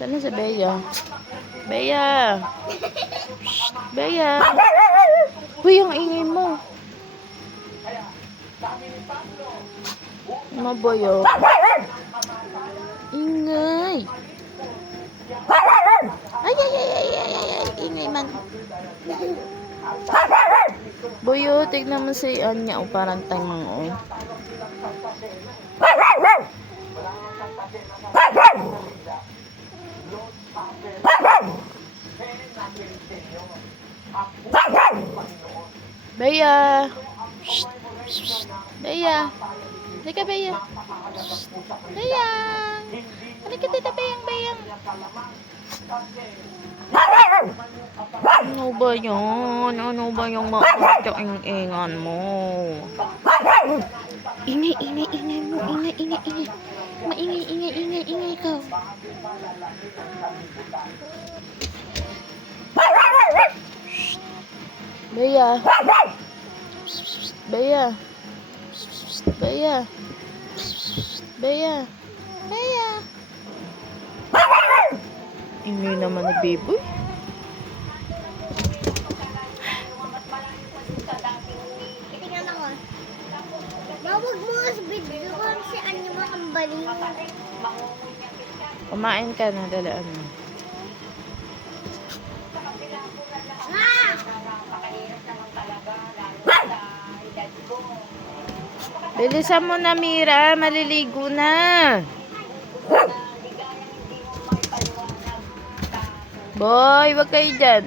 Saan na si Bea? Bea! Shh, Bea! Uy, ang ingay mo. Ano ba yun? Ingay! Ay, ay, ay, ay, ay, ay, ay, ingay man. Boyo, tignan mo si Anya, o parang tayong o. Bea! Shh, shh, Bea! Halika, Bea! Shh, Bea! Halika dito, Beyang, Beyang! Ano ba yun? Ano ba yung ingan mo? Ingay, ingay, ingay mo. Ingay, ingay, ingay. Maingay, ingay, ingay, ingay ka. Bea. Bea. Bea. Bea. Bea. Ingay naman ni Baby. Tingnan ako. Bawag mo sa video ko si Anya makambaliw. Kumain ka na, dalaan mo. Bilisan mo na, Mira. Maliligo na. Boy, wag kayo dyan.